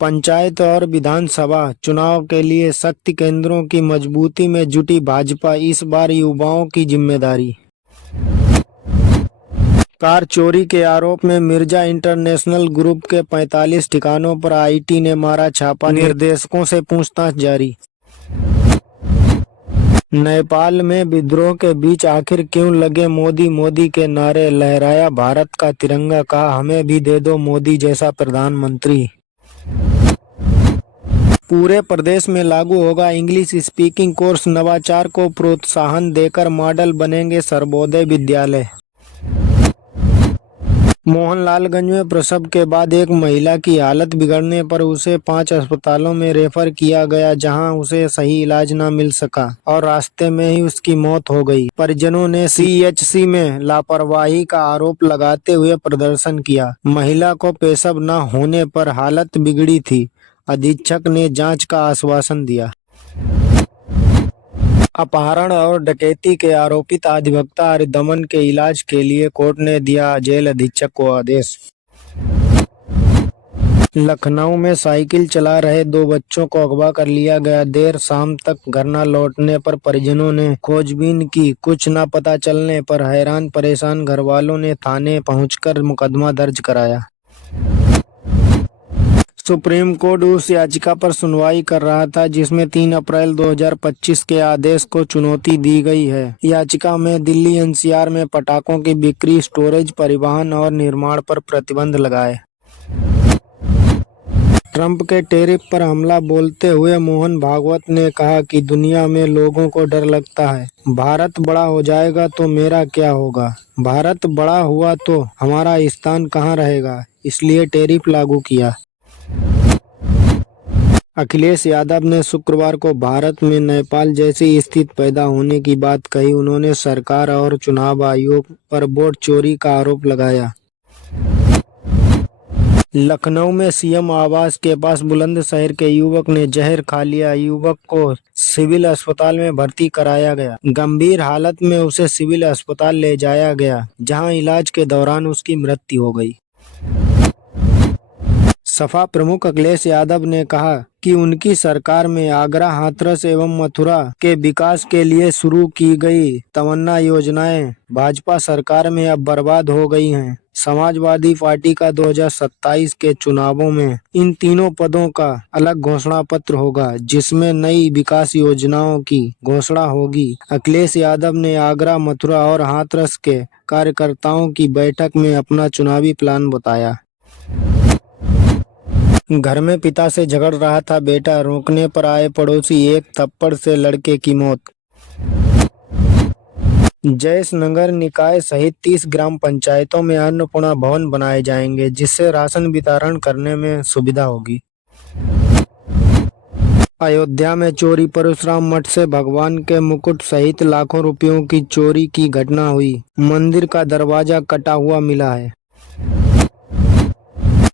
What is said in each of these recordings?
पंचायत और विधानसभा चुनाव के लिए शक्ति केंद्रों की मजबूती में जुटी भाजपा, इस बार युवाओं की जिम्मेदारी। कार चोरी के आरोप में मिर्जा इंटरनेशनल ग्रुप के 45 ठिकानों पर आईटी ने मारा छापा, निर्देशकों से पूछताछ जारी। नेपाल में विद्रोह के बीच आखिर क्यों लगे मोदी मोदी के नारे, लहराया भारत का तिरंगा, कहा हमें भी दे दो मोदी जैसा प्रधानमंत्री। पूरे प्रदेश में लागू होगा इंग्लिश स्पीकिंग कोर्स, नवाचार को प्रोत्साहन देकर मॉडल बनेंगे सर्वोदय विद्यालय। मोहनलालगंज में प्रसव के बाद एक महिला की हालत बिगड़ने पर उसे 5 अस्पतालों में रेफर किया गया, जहां उसे सही इलाज न मिल सका और रास्ते में ही उसकी मौत हो गई। परिजनों ने सीएचसी में लापरवाही का आरोप लगाते हुए प्रदर्शन किया। महिला को पेशाब न होने पर हालत बिगड़ी थी, अधीक्षक ने जांच का आश्वासन दिया। अपहरण और डकैती के आरोपित अधिवक्ता अरिदमन के इलाज के लिए कोर्ट ने दिया जेल अधीक्षक को आदेश। लखनऊ में साइकिल चला रहे 2 बच्चों को अगवा कर लिया गया। देर शाम तक घर न लौटने पर परिजनों ने खोजबीन की, कुछ न पता चलने पर हैरान परेशान घरवालों ने थाने पहुंचकर मुकदमा दर्ज कराया। सुप्रीम कोर्ट उस याचिका पर सुनवाई कर रहा था जिसमें 3 अप्रैल 2025 के आदेश को चुनौती दी गई है। याचिका में दिल्ली एनसीआर में पटाखों की बिक्री, स्टोरेज, परिवहन और निर्माण पर प्रतिबंध लगाए। ट्रंप के टैरिफ पर हमला बोलते हुए मोहन भागवत ने कहा कि दुनिया में लोगों को डर लगता है, भारत बड़ा हो जाएगा तो मेरा क्या होगा, भारत बड़ा हुआ तो हमारा स्थान कहाँ रहेगा, इसलिए टैरिफ लागू किया। अखिलेश यादव ने शुक्रवार को भारत में नेपाल जैसी स्थिति पैदा होने की बात कही। उन्होंने सरकार और चुनाव आयोग पर वोट चोरी का आरोप लगाया। लखनऊ में सीएम आवास के पास बुलंदशहर के युवक ने जहर खा लिया। युवक को सिविल अस्पताल में भर्ती कराया गया। गंभीर हालत में उसे सिविल अस्पताल ले जाया गया, जहां इलाज के दौरान उसकी मृत्यु हो गई। सपा प्रमुख अखिलेश यादव ने कहा कि उनकी सरकार में आगरा, हाथरस एवं मथुरा के विकास के लिए शुरू की गई तमन्ना योजनाएं भाजपा सरकार में अब बर्बाद हो गई हैं। समाजवादी पार्टी का 2027 के चुनावों में इन तीनों पदों का अलग घोषणा पत्र होगा, जिसमें नई विकास योजनाओं की घोषणा होगी। अखिलेश यादव ने आगरा, मथुरा और हाथरस के कार्यकर्ताओं की बैठक में अपना चुनावी प्लान बताया। घर में पिता से झगड़ रहा था बेटा, रोकने पर आए पड़ोसी, एक थप्पड़ से लड़के की मौत। जयेश नगर निकाय सहित 30 ग्राम पंचायतों में अन्नपूर्णा भवन बनाए जाएंगे, जिससे राशन वितरण करने में सुविधा होगी। अयोध्या में चोरी, परशुराम मठ से भगवान के मुकुट सहित लाखों रुपयों की चोरी की घटना हुई। मंदिर का दरवाजा कटा हुआ मिला है।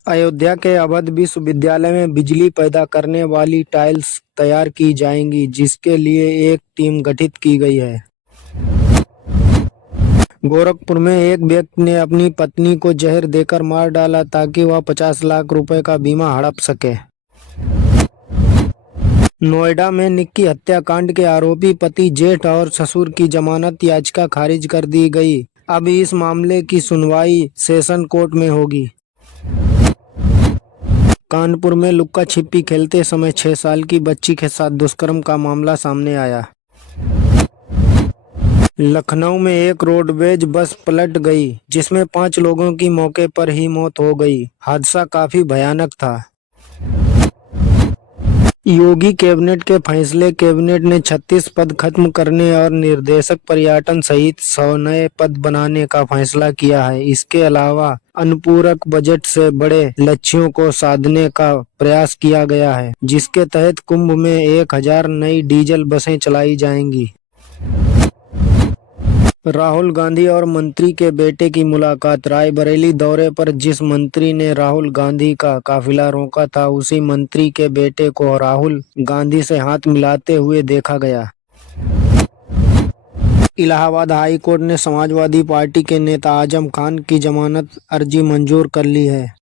अयोध्या के अवध विश्वविद्यालय में बिजली पैदा करने वाली टाइल्स तैयार की जाएंगी, जिसके लिए एक टीम गठित की गई है। गोरखपुर में एक व्यक्ति ने अपनी पत्नी को जहर देकर मार डाला ताकि वह 50 लाख रुपए का बीमा हड़प सके। नोएडा में निक्की हत्याकांड के आरोपी पति, जेठ और ससुर की जमानत याचिका खारिज कर दी गई। अब इस मामले की सुनवाई सेशन कोर्ट में होगी। कानपुर में लुक्का छिपी खेलते समय 6 साल की बच्ची के साथ दुष्कर्म का मामला सामने आया। लखनऊ में एक रोडवेज बस पलट गई, जिसमें 5 लोगों की मौके पर ही मौत हो गई। हादसा काफी भयानक था। योगी कैबिनेट के फैसले, कैबिनेट ने 36 पद खत्म करने और निर्देशक पर्यटन सहित 100 नए पद बनाने का फैसला किया है। इसके अलावा अनुपूरक बजट से बड़े लक्ष्यों को साधने का प्रयास किया गया है, जिसके तहत कुंभ में 1000 नई डीजल बसें चलाई जाएंगी। राहुल गांधी और मंत्री के बेटे की मुलाकात। रायबरेली दौरे पर जिस मंत्री ने राहुल गांधी का काफिला रोका था, उसी मंत्री के बेटे को राहुल गांधी से हाथ मिलाते हुए देखा गया। इलाहाबाद हाई कोर्ट ने समाजवादी पार्टी के नेता आजम खान की जमानत अर्जी मंजूर कर ली है।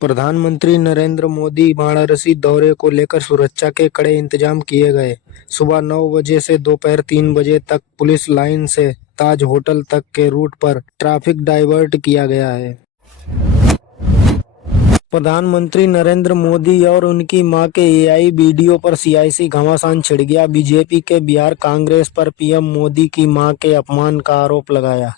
प्रधानमंत्री नरेंद्र मोदी वाराणसी दौरे को लेकर सुरक्षा के कड़े इंतजाम किए गए। सुबह 9 बजे से दोपहर 3 बजे तक पुलिस लाइन से ताज होटल तक के रूट पर ट्रैफिक डाइवर्ट किया गया है। प्रधानमंत्री नरेंद्र मोदी और उनकी मां के एआई वीडियो पर सियासी घमासान छिड़ गया। बीजेपी के बिहार कांग्रेस पर पीएम मोदी की मां के अपमान का आरोप लगाया।